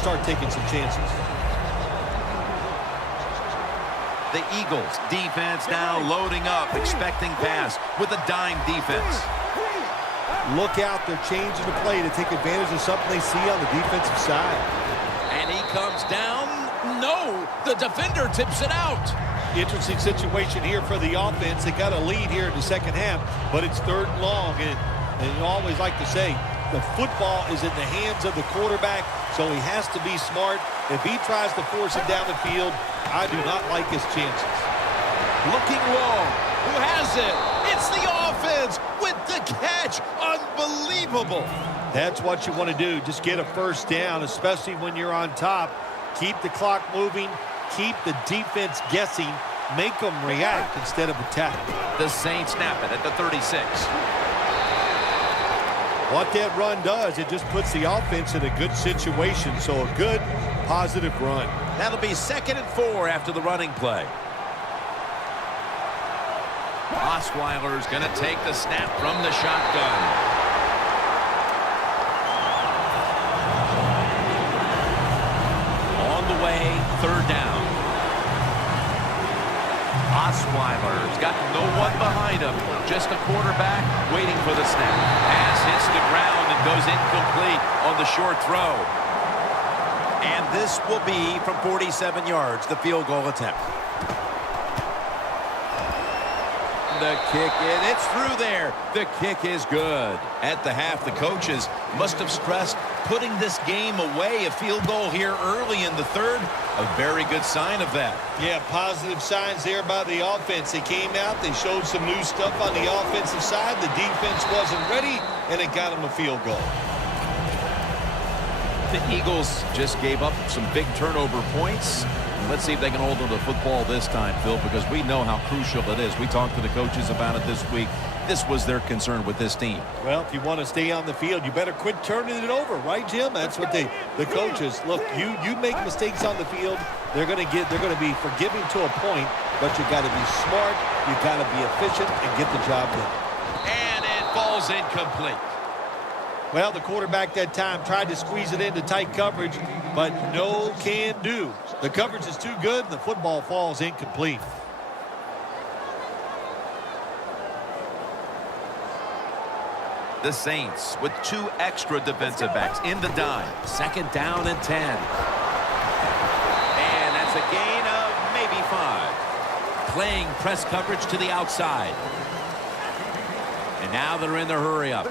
start taking some chances. The Eagles defense now loading up, expecting pass with a dime defense. Look out, they're changing the play to take advantage of something they see on the defensive side. And he comes down. No, the defender tips it out. Interesting situation here for the offense. They got a lead here in the second half, but it's 3rd and long. And you always like to say, the football is in the hands of the quarterback, so he has to be smart. If he tries to force it down the field, I do not like his chances. Looking long. Who has it? It's the offense with the catch. Unbelievable. That's what you want to do. Just get a first down, especially when you're on top. Keep the clock moving. Keep the defense guessing. Make them react instead of attack. The Saints snap it at the 36. What that run does, it just puts the offense in a good situation. So a good, positive run. That'll be 2nd and 4 after the running play. Osweiler's going to take the snap from the shotgun. On the way, 3rd down. Osweiler's got no one behind him. Just a quarterback waiting for the snap. Pass hits the ground and goes incomplete on the short throw. And this will be from 47 yards, the field goal attempt. The kick, it's through there. The kick is good. At the half, the coaches must have stressed putting this game away. A field goal here early in the 3rd. A very good sign of that. Yeah, positive signs there by the offense. They came out, they showed some new stuff on the offensive side. The defense wasn't ready, and it got them a field goal. The Eagles just gave up some big turnover points. Let's see if they can hold on to the football this time, Phil, because we know how crucial it is. We talked to the coaches about it this week. This was their concern with this team. Well, if you want to stay on the field, you better quit turning it over, right, Jim? That's what the coaches, look, you make mistakes on the field, they're going to be forgiving to a point, but you got to be smart, you got to be efficient and get the job done. And it falls incomplete. Well, the quarterback that time tried to squeeze it into tight coverage, but no can do. The coverage is too good, and the football falls incomplete. The Saints with 2 extra defensive backs in the dime. 2nd down and 10. And that's a gain of maybe 5. Playing press coverage to the outside. And now they're in their hurry up.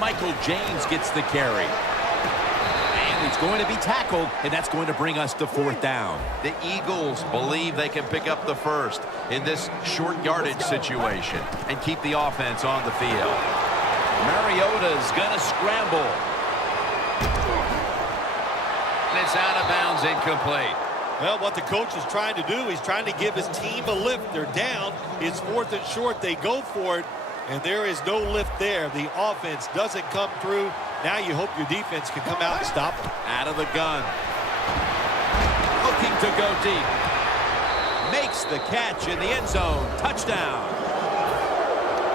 Michael James gets the carry. And he's going to be tackled, and that's going to bring us to 4th down. The Eagles believe they can pick up the first in this short yardage situation and keep the offense on the field. Mariota's going to scramble. And it's out of bounds, incomplete. Well, what the coach is trying to do, he's trying to give his team a lift. They're down. It's 4th and short. They go for it. And there is no lift there. The offense doesn't come through. Now you hope your defense can come out and stop them. Out of the gun. Looking to go deep. Makes the catch in the end zone. Touchdown.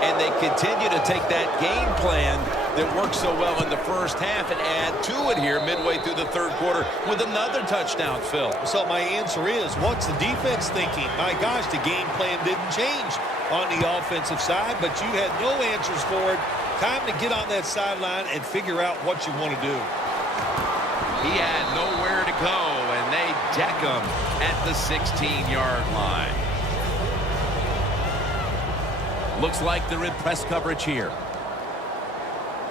And they continue to take that game plan that worked so well in the first half and add to it here midway through the 3rd quarter with another touchdown, Phil. So my answer is, what's the defense thinking? My gosh, the game plan didn't change on the offensive side, but you had no answers for it. Time to get on that sideline and figure out what you want to do. He had nowhere to go, and they deck him at the 16-yard line. Looks like they're in press coverage here.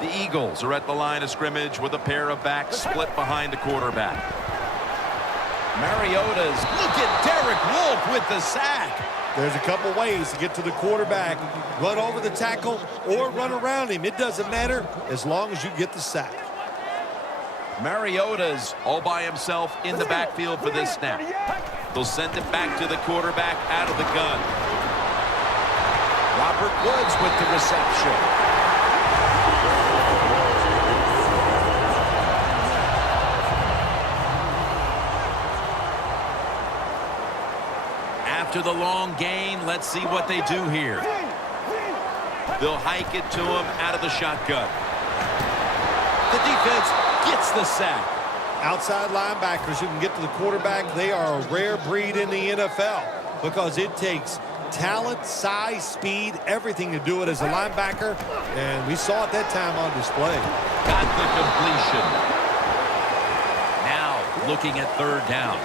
The Eagles are at the line of scrimmage with a pair of backs split behind the quarterback. Mariota's, look at Derek Wolfe with the sack. There's a couple ways to get to the quarterback. Run over the tackle or run around him. It doesn't matter as long as you get the sack. Mariota's all by himself in the backfield for this snap. They'll send it back to the quarterback out of the gun. Robert Woods with the reception. After the long gain, let's see what they do here. They'll hike it to him out of the shotgun. The defense gets the sack. Outside linebackers who can get to the quarterback, they are a rare breed in the NFL because it takes talent, size, speed, everything to do it as a linebacker, and we saw it that time on display. Got the completion. Now looking at third down.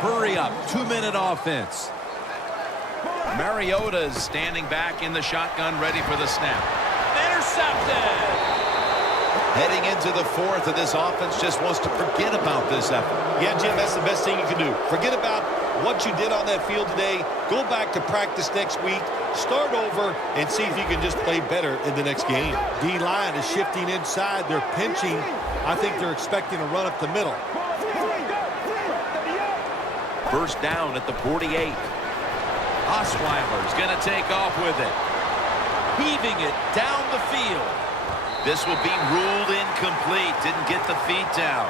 Hurry up, 2-minute offense. Mariota's standing back in the shotgun, ready for the snap. Intercepted. Heading into the fourth, and this offense just wants to forget about this effort. Yeah, Jim, that's the best thing you can do. Forget about what you did on that field today. Go back to practice next week. Start over and see if you can just play better in the next game. D-line is shifting inside. They're pinching. I think they're expecting a run up the middle. First down at the 48. Osweiler's going to take off with it. Heaving it down the field. This will be ruled incomplete. Didn't get the feet down.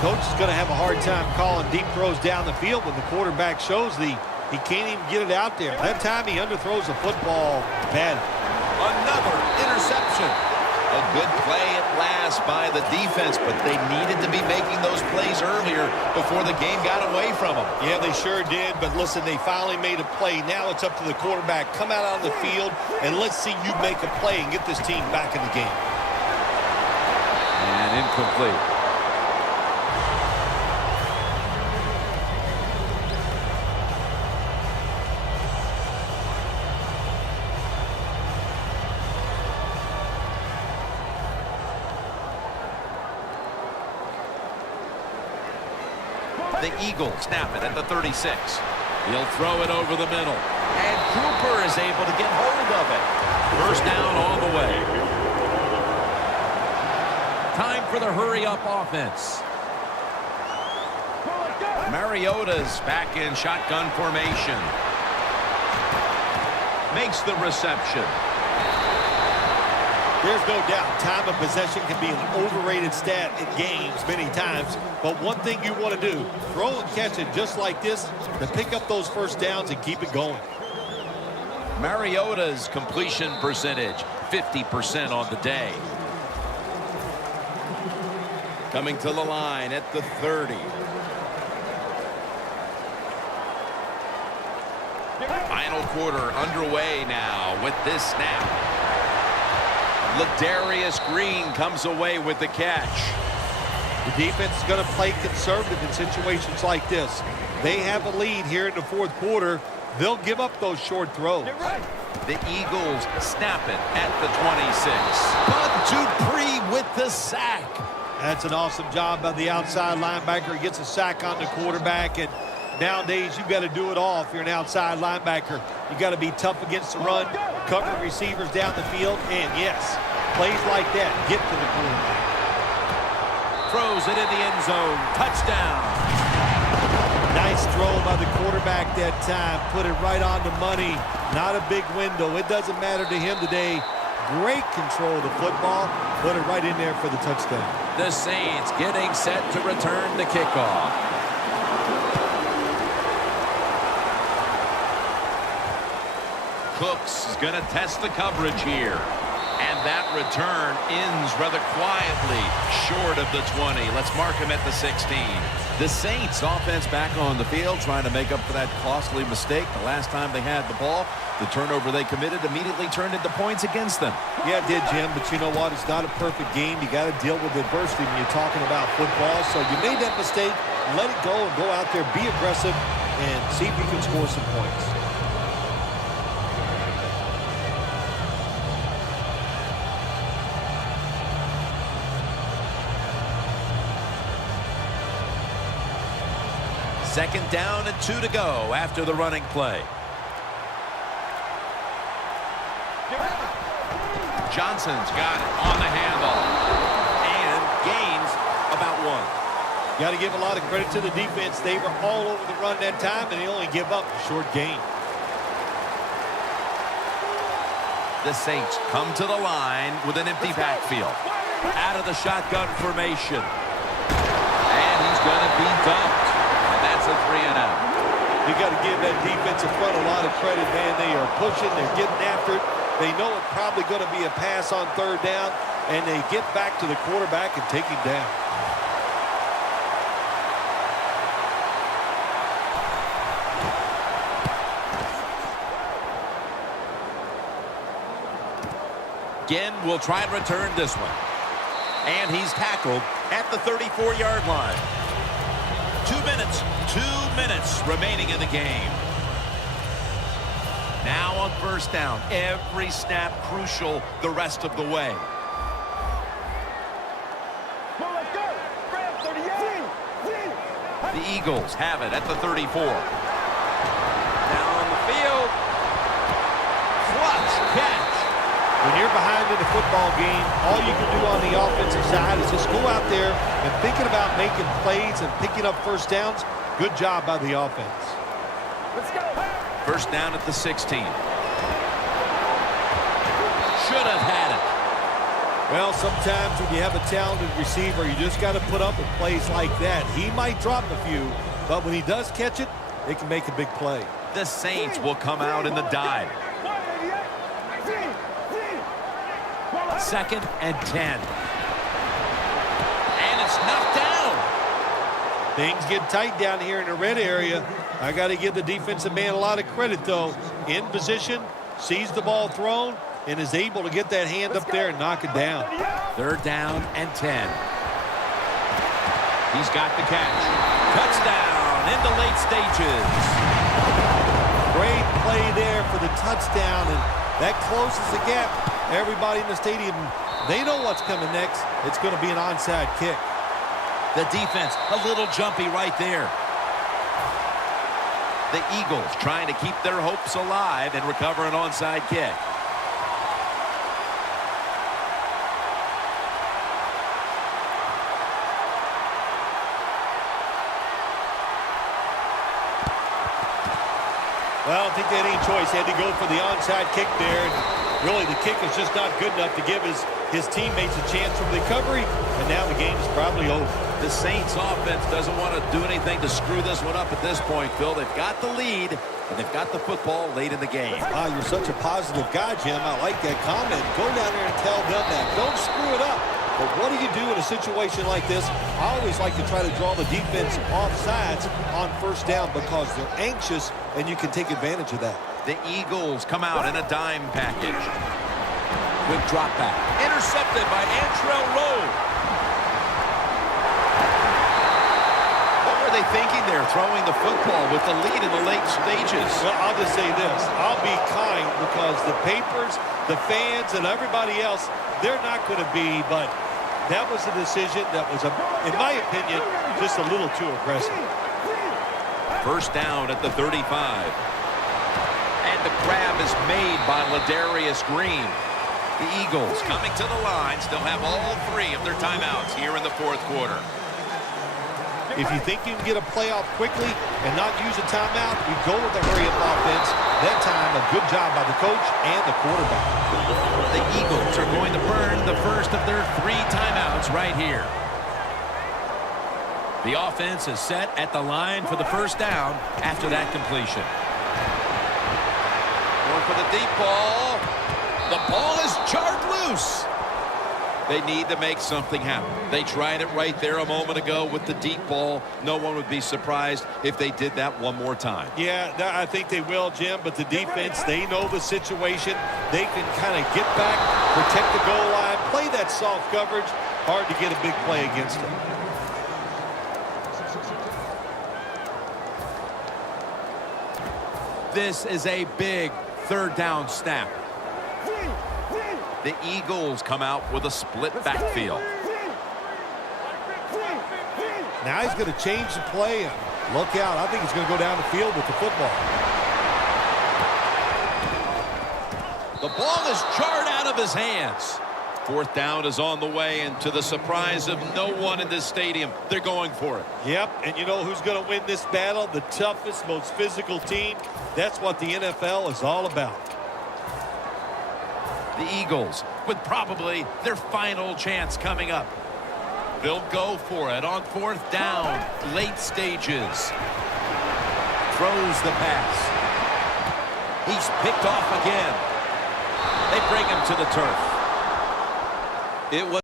Coach is going to have a hard time calling deep throws down the field when the quarterback shows he can't even get it out there. That time he underthrows the football bad. Another interception. A good play at last by the defense, but they needed to be making those plays earlier before the game got away from them. Yeah, they sure did, but listen, they finally made a play. Now it's up to the quarterback. Come out on the field, and let's see you make a play and get this team back in the game. And incomplete. The Eagles snap it at the 36. He'll throw it over the middle. And Cooper is able to get hold of it. First down all the way. Time for the hurry-up offense. Mariota's back in shotgun formation. Makes the reception. There's no doubt time of possession can be an overrated stat in games many times, but one thing you want to do, throw and catch it just like this to pick up those first downs and keep it going. Mariota's completion percentage, 50% on the day. Coming to the line at the 30. Final quarter underway now with this snap. Ladarius Green comes away with the catch. The defense is going to play conservative in situations like this. They have a lead here in the fourth quarter. They'll give up those short throws. The Eagles snap it at the 26. Bud Dupree with the sack. That's an awesome job by the outside linebacker. He gets a sack on the quarterback, and nowadays you've got to do it all if you're an outside linebacker. You've got to be tough against the run, cover receivers down the field, and yes, plays like that get to the quarterback. Throws it in the end zone. Touchdown. Nice throw by the quarterback that time. Put it right on the money. Not a big window. It doesn't matter to him today. Great control of the football. Put it right in there for the touchdown. The Saints getting set to return the kickoff. Cooks is going to test the coverage here. And that return ends rather quietly short of the 20. Let's mark him at the 16. The Saints offense back on the field trying to make up for that costly mistake. The last time they had the ball, the turnover they committed immediately turned into points against them. Yeah, it did, Jim, but you know what? It's not a perfect game. You got to deal with adversity when you're talking about football. So you made that mistake. Let it go and go out there, be aggressive, and see if you can score some points. Second down and 2 to go after the running play. Johnson's got it on the handle. And gains about 1. Got to give a lot of credit to the defense. They were all over the run that time, and they only give up a short gain. The Saints come to the line with an empty backfield. Out of the shotgun formation. And he's going to be dumped. That's a 3-and-out. You got to give that defensive front a lot of credit, man. They are pushing. They're getting after it. They know it's probably going to be a pass on third down. and they get back to the quarterback and take him down. Again, we'll try and return this one. And he's tackled at the 34-yard line. 2 minutes remaining in the game. Now on first down, every snap crucial the rest of the way. The Eagles have it at the 34. Down on the field. Clutch catch. When you're behind in the football game, all you can do on the offensive side is just go out there and thinking about making plays and picking up first downs. Good job by the offense. Let's go. First down at the 16. Should have had it. Well, sometimes when you have a talented receiver, you just got to put up with plays like that. He might drop a few, but when he does catch it, it can make a big play. The Saints will come out in the dive. 2nd and 10. And it's knocked down. Things get tight down here in the red area. I got to give the defensive man a lot of credit, though. In position, sees the ball thrown, and is able to get that hand up there and knock it down. 3rd down and 10. He's got the catch. Touchdown in the late stages. Great play there for the touchdown, and that closes the gap. Everybody in the stadium, they know what's coming next. It's going to be an onside kick. The defense a little jumpy right there. The Eagles trying to keep their hopes alive and recover an onside kick. Well, I don't think they had any choice. They had to go for the onside kick there. And really, the kick is just not good enough to give his teammates a chance for recovery. And now the game is probably over. The Saints offense doesn't want to do anything to screw this one up at this point, Phil. They've got the lead, and they've got the football late in the game. Wow, you're such a positive guy, Jim. I like that comment. Go down there and tell them that. Don't screw it up. But what do you do in a situation like this? I always like to try to draw the defense off sides on first down because they're anxious, and you can take advantage of that. The Eagles come out in a dime package. With drop back. Intercepted by Antrell Rowe. What were they thinking there, throwing the football with the lead in the late stages? Well, I'll just say this. I'll be kind because the papers, the fans, and everybody else, they're not going to be, but that was a decision that was, in my opinion, just a little too aggressive. First down at the 35. And the grab is made by Ladarius Green. The Eagles coming to the line still have all 3 of their timeouts here in the 4th quarter. If you think you can get a play off quickly and not use a timeout, you go with the hurry-up offense. That time, a good job by the coach and the quarterback. The Eagles are going to burn the first of their 3 timeouts right here. The offense is set at the line for the first down after that completion. Going for the deep ball. The ball is jarred loose. They need to make something happen. They tried it right there a moment ago with the deep ball. No one would be surprised if they did that one more time. Yeah, I think they will, Jim, but the defense, they know the situation. They can kind of get back, protect the goal line, play that soft coverage. Hard to get a big play against them. This is a big 3rd down snap. The Eagles come out with a split backfield. Now he's going to change the play and look out. I think he's going to go down the field with the football. The ball is jarred out of his hands. 4th down is on the way, and to the surprise of no one in this stadium, they're going for it. Yep, and you know who's going to win this battle? The toughest, most physical team. That's what the NFL is all about. The Eagles with probably their final chance coming up. They'll go for it on 4th down, late stages. Throws the pass. He's picked off again. They bring him to the turf. It was